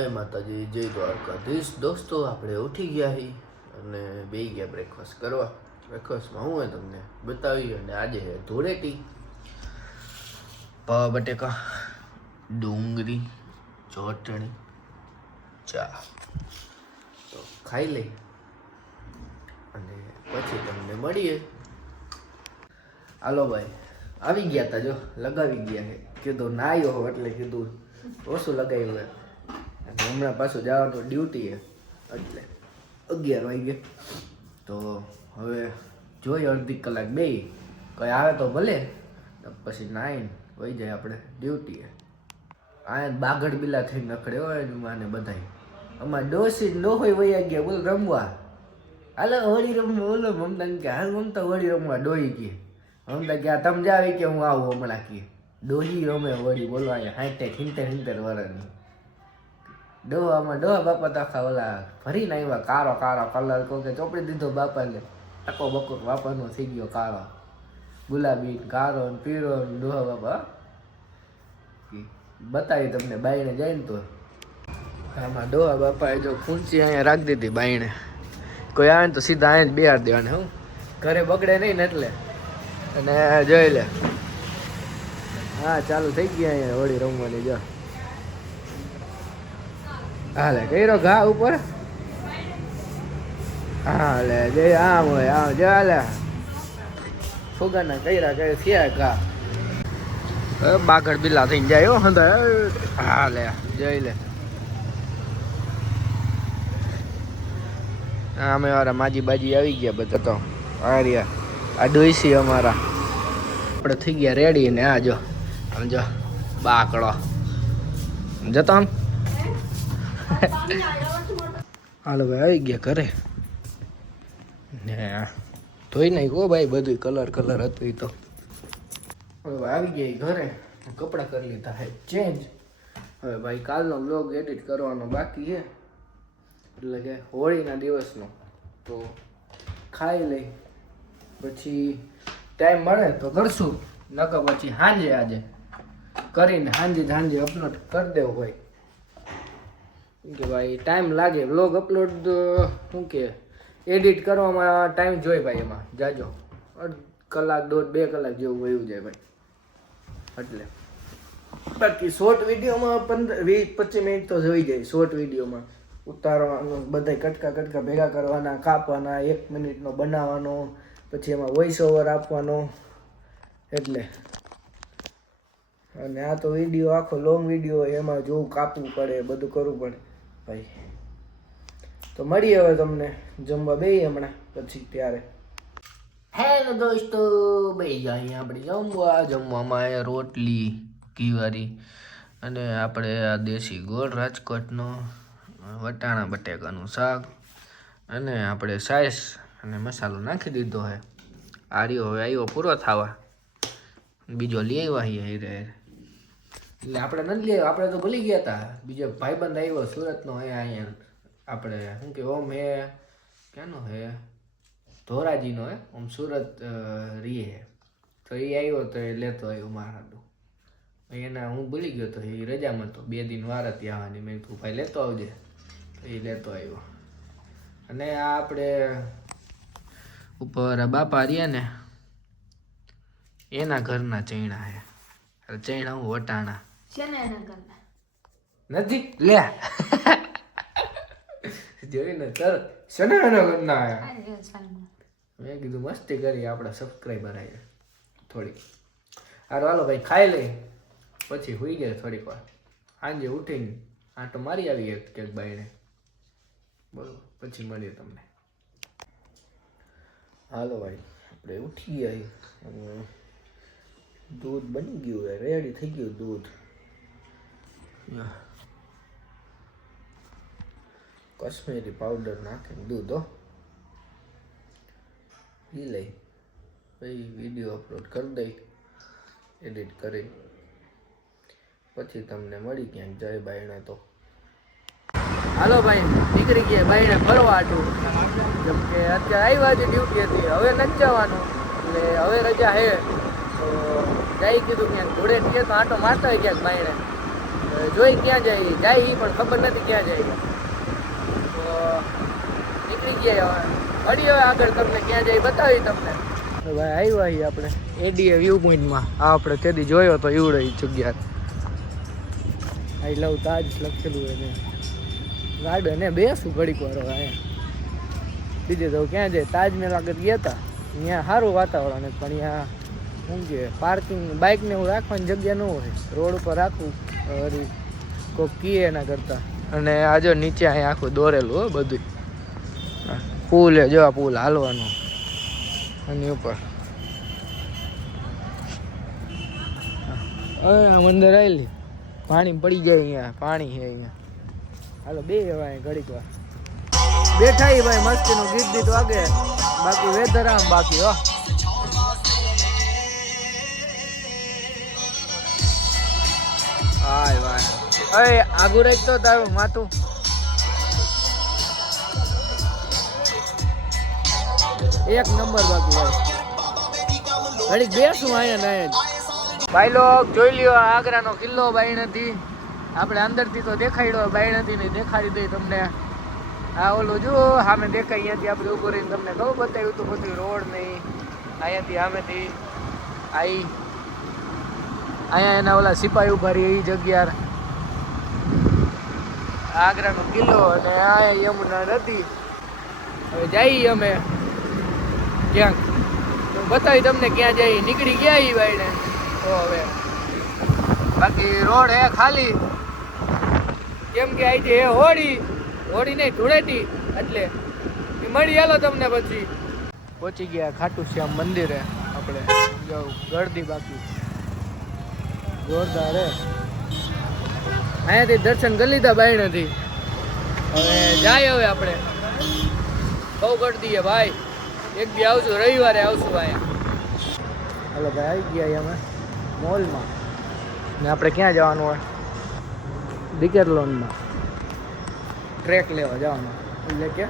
જય માતાજી, જય દ્વારકાધીશ. દોસ્તો, આપણે ઉઠી ગયા હી અને બે ગયા બ્રેકફાસ્ટ કરવા. બ્રેકફાસ્ટમાં હું તમને બતાવી અને આજે છે ધૂળેટી. પાવા બટેકા, ડુંગળી, ચોટણી, ચા. તો ખાઈ લઈ અને પછી તમને મળીએ. હાલો ભાઈ, આવી ગયા તા જો, લગાવી ગયા છે કીધું ના આવ્યો એટલે કીધું ઓછું લગાવ્યું હમણાં પાછું જવાનું ડ્યુટી એટલે અગિયાર વાગે તો હવે જોઈ અડધી કલાક બે. કંઈ આવે તો ભલે. પછી નાઈન વહી જાય આપણે ડ્યુટીએ આ બાગડ બિલા થઈ નખડે હોય માને બધાય. અમારે ડોસી ન હોય વહી ગયા, બોલ રમવા. હાલો હોળી રમવા, બોલો. મમતા કે હાલ મમતા હોળી રમવા ડોહી કે. મમતા કે આ તમે જાવી કે હું આવું હમણાં કે. ડોહી રમે હોળી બોલો અહીંયા હાઈટે હિંતેર હિંતેર વર્ષની ડોહામાં ડોહા બાપા તો આખા ઓલા ભરીને આવ્યા કાળો કાળો કલર કહું કે ચોપડી દીધો બાપાને. ટકો બકો બાપાનો થઈ ગયો કાળો. ગુલાબી કારો ને પીળો ને ડોહા બાપા બતાવી તમને બાઈને જઈને તો. આમાં ડોહા બાપાએ જો ખૂંચી અહીંયા રાખી દીધી બાઈને કોઈ આવે ને તો સીધા અહીંયા જ બેહાર દેવાને, હું. ઘરે બગડે નહીં ને એટલે. અને જોઈ લે. હા, ચાલુ થઈ ગયા અહીંયા હોળી રમવાની, જો. હાલે કર્યો ઘા ઉપર? હાલે જે આમ હોય આમ જો હાલે ફુગાના કર્યા કરે થયા ઘા. બાગડ બિલા થઈને જાય હંધા હાલે જય લે. અમે વાળા માજી બાજી આવી ગયા બધા તો. આર્યા આ ડોઈસી અમારા. આપણે થઈ ગયા રેડી ને આ જો. આમ જો, બાકડો. જતો આમ. હાલો ભાઈ, આવી ગયા ઘરે. ને ધોઈ નાખ્યો ભાઈ બધું કલર કલર હતું એ તો. હવે આવી ગયા ઘરે, કપડાં કરી લીધા હે ચેન્જ હવે ભાઈ કાલનો બ્લોગ એડિટ કરવાનો બાકી છે એટલે કે હોળીના દિવસનો. તો ખાઈ લઈ. પછી ટાઈમ મળે તો કરશું. નકર પછી સાંજે આજે કરીને હાંજે હાંજે અપલોડ કરી દેવું હોય. કે ભાઈ ટાઈમ લાગે. વ્લોગ અપલોડ શું કે એડિટ કરવામાં ટાઈમ જોઈએ ભાઈ એમાં. જાજો. કલાક, દોઢ, બે કલાક જેવું વયું જાય ભાઈ. એટલે. બાકી શોર્ટ વિડીયોમાં પંદર, વીસ, પચીસ મિનિટ તો જોઈ જાય શોર્ટ વિડીયોમાં ઉતારવાનું બધા કટકા કટકા ભેગા કરવાના, કાપવાના, એક મિનિટનો બનાવવાનો, પછી એમાં વોઇસ ઓવર આપવાનો. એટલે. અને આ તો વીડિયો આખો લોંગ વીડિયો એમાં જોવું કાપવું પડે, બધું કરવું પડે. ભાઈ. તો મળીએ હવે તમને જમવા બે હમણાં, પછી ત્યારે. હેલો દોસ્તો ભાઈ જાય આપણે જમવા. જમવામાં અહીંયા રોટલી, ઘીવારી અને આપણે આ દેશી ગોળ રાજકોટનો વટાણા બટેકાનું શાક અને આપણે સાઈસ અને મસાલો નાખી દીધો હે. આર્યો હવે આવ્યો પૂરો થવા. બીજો લઈ આવ્યા અહીંયા હીરે. એટલે આપણે નથી આપણે તો ભૂલી ગયા હતા. બીજો ભાઈબંધ આવ્યો સુરતનો હે અહીંયા આપણે, શું કે ઓમ હે, ક્યાંનો હે? ધોરાજીનો હે, ઓમ સુરત રીએ હે. તો એ આવ્યો તો એ લેતો આવ્યો મારા એના હું ભૂલી ગયો તો એ રજામાં તો બે દિન વાર હતી આવવાની મેં તું ભાઈ, લેતો આવજે. તો એ લેતો આવ્યો. અને આ આપણે ઉપર બાપા રહ્યા ને, એના ઘરના ચૈણા હે. ચૈણા હું, વટાણા. નથી લે જોઈને તરત શનાના ઘરના આયા મેં કીધું મસ્તી કરી આપણા સબસ્ક્રાઈબર આવ્યા થોડી હારો હાલો ભાઈ ખાઈ લઈ પછી હોઈ ગયા થોડીક વાર સાંજે ઉઠીને આંટો મારી આવી ક્યાંક બાઈને બોલો પછી મળીએ તમને હાલો ભાઈ આપણે ઉઠી ગયા દૂધ બની ગયું રેડી થઈ ગયું દૂધ. કાશ્મીરી પાવડર નાખીને દૂધ હો પી લઈ પછી વીડિયો અપલોડ કરી દઈ એડિટ કરી પછી તમને મળી ક્યાંક જય બાયણે તો હાલો ભાઈ નીકળી ગયા બાયણે ફરવા હતું જેમ કે અત્યારે આવ્યા છે ડ્યુટી હતી હવે નથી જવાનું એટલે હવે રજા હે તો જઈ કીધું ક્યાંક ઘોડે છીએ તો આટો મારતા હોય ક્યાંક બાયણે જોઈ ક્યાં જાય જાય ઈ પણ ખબર નથી ક્યાં જાય. તો નીકળી ગયા હવે. અડી હવે આગળ તમને ક્યાં જાય બતાવી તમને. ભાઈ આવ્યા અહીં આપણે. એડીએ વ્યૂ પોઈન્ટમાં આ આપણે તેથી જોયો તો એવડો રહી જગ્યા. આઈ લવ તાજ લખેલું એને ગાર્ડન એ બેસું ઘડીક વાર હવે બીજે તો ક્યાં જાય? તાજમહેલ આગળ ગયા હતા અહીંયા સારું વાતાવરણ પણ અહીંયા શું કે પાર્કિંગ બાઇકને એવું રાખવાની જગ્યા ન હોય. રોડ ઉપર રાખવું. વળી કોઈક કીએ એના કરતાં. અને આ જો નીચે અહીંયા આખું દોરેલું હો બધું પુલ જો આ પુલ હાલવાનો. એની ઉપર. અંદર આવેલી પાણી પડી જાય અહીંયા, પાણી છે અહીંયા. હાલો બે અહીં ઘડીક વાર. બેઠા ભાઈ, મસ્તીનું ગીત ગીત વાગે. બાકી વેધર આમ બાકી હો. હાય ભાઈ. અરે આગુ રહી તો તારું માથું એક નંબર બાકી ભાઈ ઘડીક બેસું અહીંયા નાય ભાઈ લોક જોઈ લ્યો આગ્રાનો કિલ્લો બાઈ નથી. આપણે અંદરથી તો દેખાડ્યો, બાઈ નથી ને દેખાડી દઈ તમને. આ ઓલું જુઓ સામે દેખાય, અહીંયાથી આપણે ઊભો રહીને તમને કહું બતાવ્યું હતું બધું રોડ નહીં. અહીંયાથી સામેથી આઈ. અહીંયા એના ઓલા સિપાહી ઊભા રહી એ જગ્યા આગ્રાનો કિલ્લો અને આ યમુના નદી. હવે જઈએ અમે ક્યાંક. તો બતાવી તમને ક્યાં જઈએ નીકળી ગયા ઈ ભાઈને તો હવે. બાકી રોડ હે ખાલી. કેમ કે આઈ હે હોળી હોળી નહીં, ધૂળેટી. એટલે. એ મળી હાલો તમને પછી. પહોંચી ગયા ખાટુ શ્યામ મંદિરે. આપણે. જાઉં ગળદી બાકી. જોરદાર હે. અહીંયાથી દર્શન કરી લીધા ભાઈ નથી હવે જાય હવે આપણે. બહુ કરી દઈએ ભાઈ. એક બી આવશું રવિવારે આવશું અહીંયા. હલો ભાઈ આવી ગયા અમે મોલમાં. ને આપણે ક્યાં જવાનું હોય? ડિકેરલોનમાં. ટ્રેક લેવા જવાનું. એટલે કે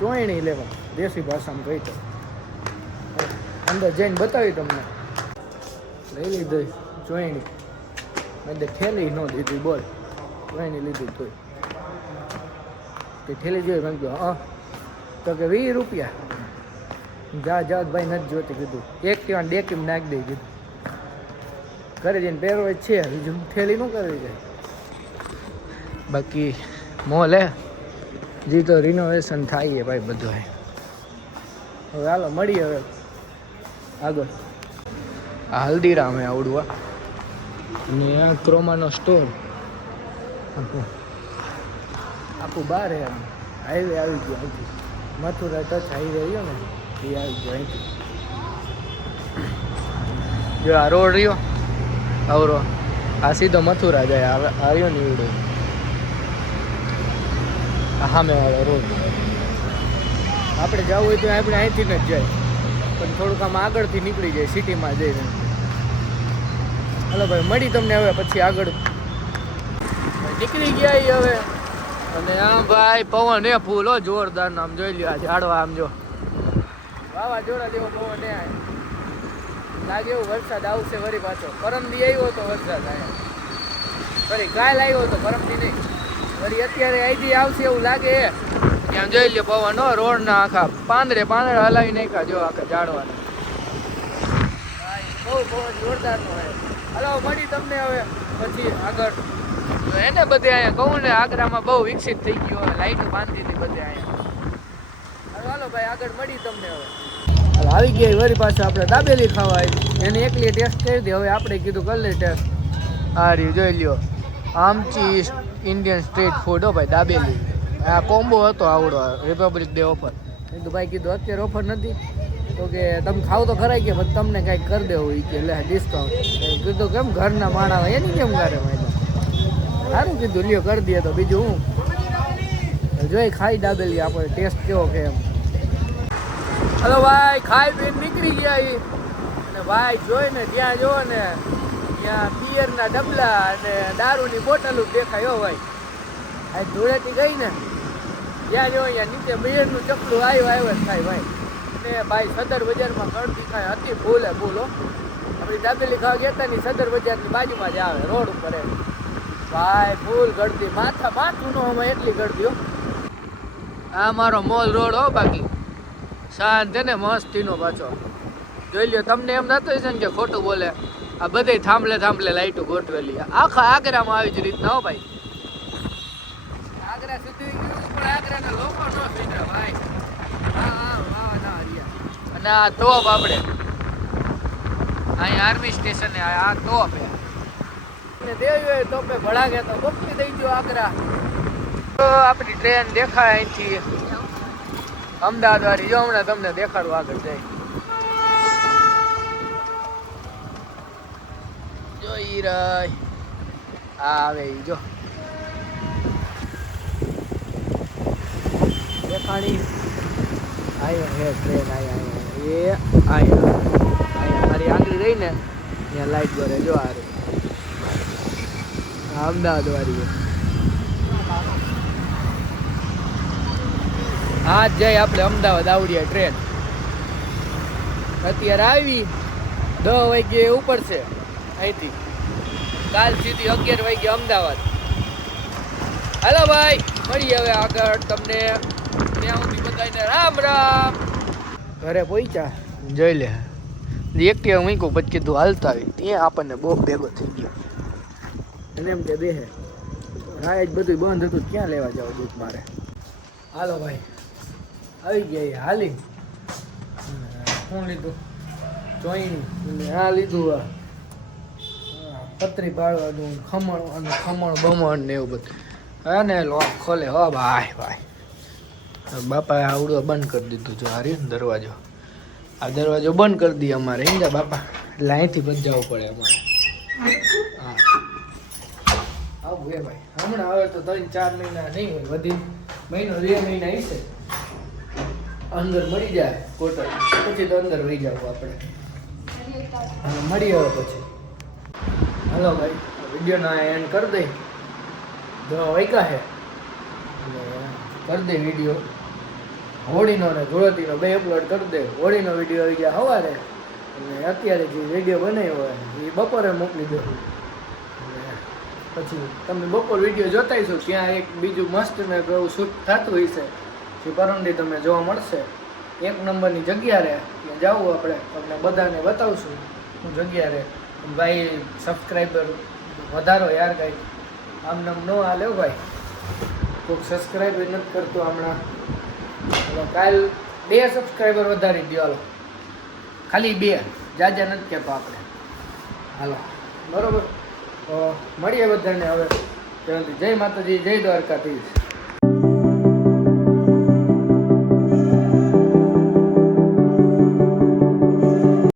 ચોયણી લેવા દેશી ભાષામાં કહી તો. અંદર જઈને બતાવી તમને. લઈ લીધી ચોયણી. મેં ઠેલી ન દીધી બોલ એની લીધી તોય તે ઠેલી જોઈ મેં કીધું હા તો કે વીસ રૂપિયા જા જા ભાઈ નથી જોતી કીધું એક કેવા બે કેમ નાખી દઈ કીધું ઘરે જઈને પહેરવો છે બીજું થેલી ન કરવી જાય બાકી મોલ હે જી તો રિનોવેશન થાય છે ભાઈ બધું હવે હાલો મળીએ હવે આગળ આ હલ્દીરામે આવડવા અને આ ક્રોમાનો સ્ટોર. આખું બાર હે હાઈવે આવી ગયો અહીંથી. મથુરા ટચ હાઈવે રહ્યો ને, એ આવી ગયો અહીંથી. જો આ રોડ રહ્યો, આવરો. આ સીધો મથુરા જાય આવ્યો ને એવડો સામે વાળો રોડ. આપણે જવું હોય તો આપણે અહીંથી જ જાય. પણ થોડુંક આમ આગળથી નીકળી જાય સિટીમાં જઈને. હાલો ભાઈ મળી તમને હવે પછી આગળ. નીકળી ગયા એ હવે. અને આમ ભાઈ પવન એ ફૂલો જોરદાર આમ જોઈ લ્યો આ ઝાડવા આમ જો. વાવાઝોડા જેવો પવન એ. લાગે એવું વરસાદ આવશે વરી પાછો. પરમદી આવ્યો તો વરસાદ આવ્યા ફરી કાલ આવ્યો હતો પરમદી નહીં. વરી અત્યારે આઈજી આવશે એવું લાગે. એ ત્યાં જોઈ લ્યો પવન હો રોડ ના આખા. પાંદરે પાંદરે હલાવી નાખ્યા જો આખા ઝાડવાના. બહુ પવન જોરદાર નો હોય હલો, મળી તમને હવે. પછી આગળ. એને બધે અહીંયા કહું ને, આગ્રામાં બહુ વિકસિત થઈ ગયું હવે બાંધી હતી બધે અહીંયા. હાલો ભાઈ, આગળ મળી તમને હવે. આવી ગયા વળી પાછું આપણે દાબેલી ખાવા આવી. એની એકલી ટેસ્ટ કરી દે. હવે આપણે કીધું કરી લે ટેસ્ટ. આ રહ્યું, જોઈ લ્યો. આમચી ઇન્ડિયન સ્ટ્રીટ ફૂડ હો ભાઈ, દાબેલી. આ કોમ્બો હતો આવડો રિપબ્લિક ડે ઓફર કીધું, ભાઈ, કીધું, અત્યારે ઓફર નથી. તો કે તમે ખાવ તો ખરાય કે તમને કાંઈક કરી દેવું ઈ કે, લે ડિસ્કાઉન્ટ કીધું, કેમ ઘરના માણા હોય? એની કેમ કરે સારું કીધું, લ્યો, કરી દે તો બીજું હું? જોઈ ખાઈ દાબેલી આપણે ટેસ્ટ કેવો કે એમ. હલો ભાઈ, ખાઈ પીને નીકળી ગયા ઈ. અને ભાઈ, જોઈને ત્યાં જો ને, ત્યાં પિયરના ડબલા અને દારૂની બોટલ દેખાય, હો ભાઈ. આ ધૂળેથી ગઈ ને, ત્યાં જો અહીંયા નીચે બિયરનું ચપલું આવ્યું આવ્યું જ થાય, ભાઈ. અને ભાઈ સદર બજારમાં ગળતી ખાય અતિ ફૂલ હો આપણી દાબેલી ખાવા ગયા હતા ને સદર બજારની બાજુમાં જ આવે, રોડ ઉપર એમ. ભાઈ ફૂલ ગળતી, માથા, માથું નો અમે એટલી ગળતી આ મારો મોલ રોડ હો બાકી. શાંત છે ને મસ્તીનો પાછો. જોઈ લ્યો, તમને એમ નતો હશે ને કે ખોટું બોલે? આ બધે થાંભલે થાંભલે લાઈટો ગોઠવેલી. આખા આગ્રામાં આવી જ રીતના હો ભાઈ. આગ્રા સુધી ગયું, પણ લોકો નો ભાઈ. ના અને આ તોપ આપણે અહીં આર્મી સ્ટેશન આ તોપ હે ને દેવી હોય તો પે ભળાગે તો મોકલી દઈ ગયો આગ્રા. તો આપણી ટ્રેન દેખાય અહીંથી. અમદાવાદ વાળી જો હમણાં તમને દેખાડું આગળ જઈ જોઈ રહી આ આવે ઈ જો. દેખાણી. આયા હે ટ્રેન આયા આયા. એ આયા. મારી આંગળી રહી ને, ત્યાં લાઈટ ભરે જો આ રહી અમદાવાદ વાળી હા જઈ આપણે અમદાવાદ આવડીએ ટ્રેન અત્યારે આવી દસ વાગે ઉપર છે, અહીંથી. કાલ સીધી અગિયાર વાગે અમદાવાદ. હાલો ભાઈ, મળીએ હવે આગળ તમને. ત્યાં સુધી બધાને રામ રામ. ઘરે પહોંચ્યા. જોઈ લે. એકટીવા મૂક્યું પછી કીધું, હાલતા આવી ત્યાં આપણને બહુ ભેગો થઈ ગયો. અને એમ કે બેહે રાય જ બધું બંધ હતું, ક્યાં લેવા જાવ દૂધ મારે? હાલો ભાઈ. આવી ગયા હાલી. શું લીધું? ચોઈનું આ લીધું પતરી પાડવાનું, ખમણ અને ખમણ બમણ ને એવું બધું. હા ને લોક ખોલે હો, ભાઈ ભાઈ. બાપાએ આવડું બંધ કરી દીધું જો હારી દરવાજો. આ દરવાજો બંધ કરી દઈએ અમારે હિંજા બાપા. એટલે અહીંથી બચાવવું પડે અમારે. હા. આવું એ ભાઈ. હમણાં હવે તો ત્રણ ચાર મહિના નહીં હોય, વધી મહિનો બે મહિના હશે અંદર મળી જાય કોટર. પછી તો અંદર વહી જાવ આપણે. અને મળી આવે પછી. હલો ભાઈ, વિડીયોના એન્ડ કરી દઈ. જો વૈકા છે કરી દે વીડિયો. હોળીનો ને ધૂળતીનો બે અપલોડ કરી દે. હોળીનો વીડિયો આવી ગયા સવારે. અને અત્યારે જે વીડિયો બનાવ્યો હોય એ બપોરે મોકલી દો. પછી તમે બપોર વીડિયો જોતા છો, ત્યાં એક બીજું મસ્ત ને એવું શૂટ થતું છે, જે પરમદી તમને જોવા મળશે. એક નંબરની જગ્યા રહે. ત્યાં જાવું આપણે. તમને બધાને બતાવશું. હું જગ્યા રહે. ભાઈ સબસ્ક્રાઈબર વધારો યાર કાંઈ. આમ નામ ન હાલ્યો ભાઈ. કોઈક સબસ્ક્રાઈબર નથી કરતું હમણાં. કાલ બે સબસ્ક્રાઈબર વધારી દો હાલો. ખાલી બે. જાજા નથી કહેતો આપણે. હાલો, બરોબર? મળીએ બધાને હવે. જય માતાજી, જય દ્વારકાધીશ.